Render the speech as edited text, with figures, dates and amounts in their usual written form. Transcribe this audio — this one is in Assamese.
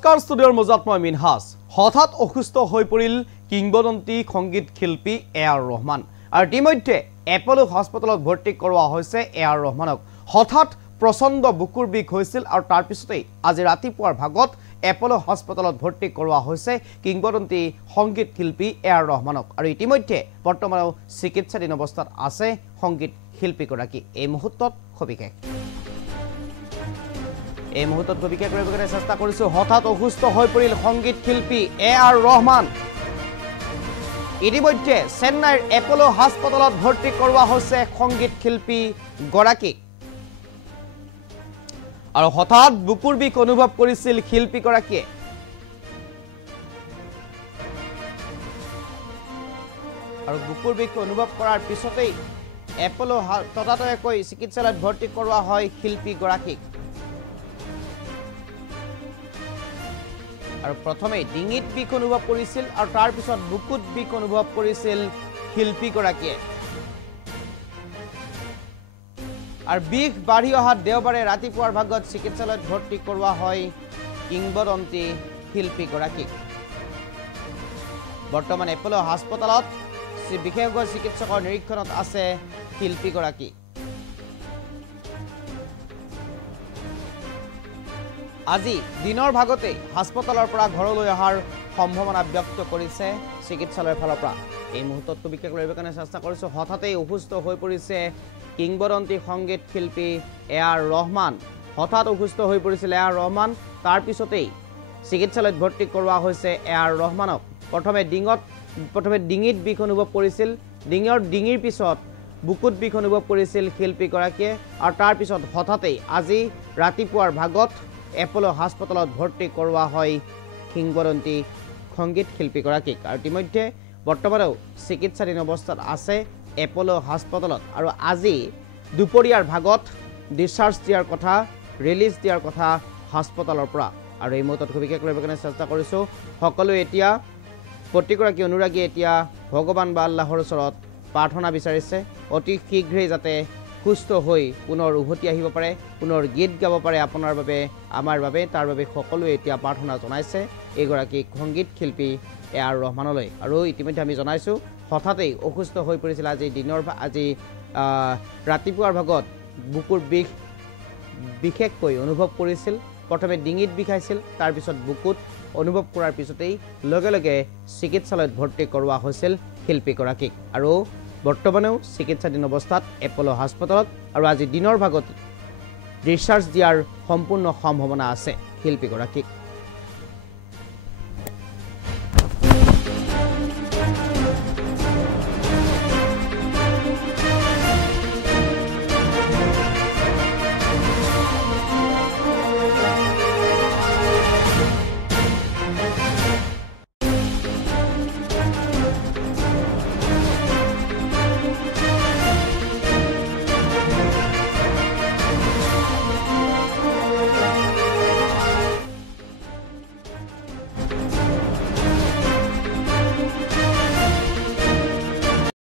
নমস্কাৰ ষ্টুডিঅ'ৰ মজাত মই মিনহাজ হঠাৎ অসুস্থ হৈ পৰিল কিংবদন্তি সংগীত শিল্পী এআৰ ৰহমান আৰু ইতিমধ্যে এপলো হাস্পতালত ভৰ্তি কৰোৱা হৈছে এআৰ ৰহমানক হঠাৎ প্ৰচণ্ড বুকুৰ বিষ হৈছিল আৰু তাৰ পিছতেই আজি ৰাতিপুৱাৰ ভাগত এপলো হাস্পতালত ভৰ্তি কৰোৱা হৈছে কিংবদন্তি সংগীত শিল্পী এআৰ ৰহমানক আৰু ইতিমধ্যে বৰ্তমানেও চিকিৎসাধীন অৱস্থাত আছে সংগীত শিল্পীগৰাকী এই মুহূৰ্তত সবিশেষ এই মুহূৰ্তত গবিকে কৰিবলৈ চেষ্টা কৰিছো হঠাৎ অসুস্থ হৈ পৰিল সংগীত শিল্পী এআৰ ৰহমান ইতিমধ্যে চেন্নাইৰ এপলো হাস্পতালত ভৰ্তি কৰোৱা হৈছে সংগীত শিল্পী গৰাকী আৰু হঠাৎ বুকুৰ বিষ অনুভৱ কৰিছিল শিল্পী গৰাকীয়ে আৰু বুকুৰ বিষ অনুভৱ কৰাৰ পিছতেই এপলো ততাতৈয়াকৈ চিকিৎসালয়ত ভৰ্তি কৰোৱা হয় শিল্পী গৰাকীক আৰু প্ৰথমে ডিঙিত বিষ অনুভৱ কৰিছিল আৰু তাৰ পিছত বুকুত বিষ অনুভৱ কৰিছিল শিল্পী গৰাকীয়ে আৰু বিষ বাঢ়ি অহা দেওবাৰে ৰাতিপুৱাৰ ভাগত চিকিৎসালয়ত ভৰ্তি কৰোৱা হয় কিংবদন্তি শিল্পী গৰাকীক বৰ্তমান এপলো হাস্পতালত বিশেষজ্ঞ চিকিৎসকৰ নিৰীক্ষণত আছে শিল্পী গৰাকী আজি দিনৰ ভাগতে হাস্পতালৰ পৰা ঘৰলৈ অহাৰ সম্ভাৱনা ব্যক্ত কৰিছে চিকিৎসালয়ৰ ফালৰ পৰা এই মুহূৰ্তত বিশেষ কৰিবৰ কাৰণে চেষ্টা কৰিছো হঠাতেই অসুস্থ হৈ পৰিছে কিংবদন্তি সংগীত শিল্পী এআৰ ৰহমান হঠাৎ অসুস্থ হৈ পৰিছিল এআৰ ৰহমান তাৰ পিছতেই চিকিৎসালয়ত ভৰ্তি কৰোৱা হৈছে এআৰ ৰহমানক প্ৰথমে ডিঙিত বিষ অনুভৱ কৰিছিল ডিঙিৰ পিছত বুকুত বিষ অনুভৱ কৰিছিল শিল্পী গৰাকীয়ে আৰু তাৰ পিছত হঠাতেই আজি ৰাতিপুৱাৰ ভাগত এপলো হাস্পতালত ভৰ্তি কৰোৱা হয় কিংবদন্তি সংগীত শিল্পী গৰাকীক আৰু ইতিমধ্যে বৰ্তমানেও চিকিৎসাধীন অৱস্থাত আছে এপলো হাস্পতালত আৰু আজি দুপৰীয়াৰ ভাগত ডিসচাৰ্জ দিয়াৰ কথা ৰিলিজ দিয়াৰ কথা হাস্পতালৰ পৰা আৰু এই মুহূৰ্তত বিশেষ কৰিবৰ কাৰণে চেষ্টা কৰিছো সকলো এতিয়া প্ৰতিগৰাকী অনুৰাগী এতিয়া ভগৱান বা আল্লাহৰ ওচৰত প্ৰাৰ্থনা বিচাৰিছে অতি শীঘ্ৰেই যাতে সুস্থ হৈ পুনৰ উভতি আহিব পাৰে পুনৰ গীত গাব পাৰে আপোনাৰ বাবে আমাৰ বাবে তাৰ বাবে সকলোৱে এতিয়া প্ৰাৰ্থনা জনাইছে এইগৰাকী সংগীত শিল্পী এআৰ ৰহমানলৈ আৰু ইতিমধ্যে আমি জনাইছো হঠাতেই অসুস্থ হৈ পৰিছিল আজি ৰাতিপুৱাৰ ভাগত বুকুৰ বিষ বিশেষকৈ অনুভৱ কৰিছিল প্ৰথমে ডিঙিত বিষাইছিল তাৰ পিছত বুকুত অনুভৱ কৰাৰ পিছতেই লগে লগে চিকিৎসালয়ত ভৰ্তি কৰোৱা হৈছিল শিল্পীগৰাকীক আৰু বৰ্তমানেও চিকিৎসাধীন অৱস্থাত এপলো হাস্পতালত আৰু আজি দিনৰ ভাগত ডিসচাৰ্জ দিয়াৰ সম্পূৰ্ণ সম্ভাৱনা আছে শিল্পীগৰাকীক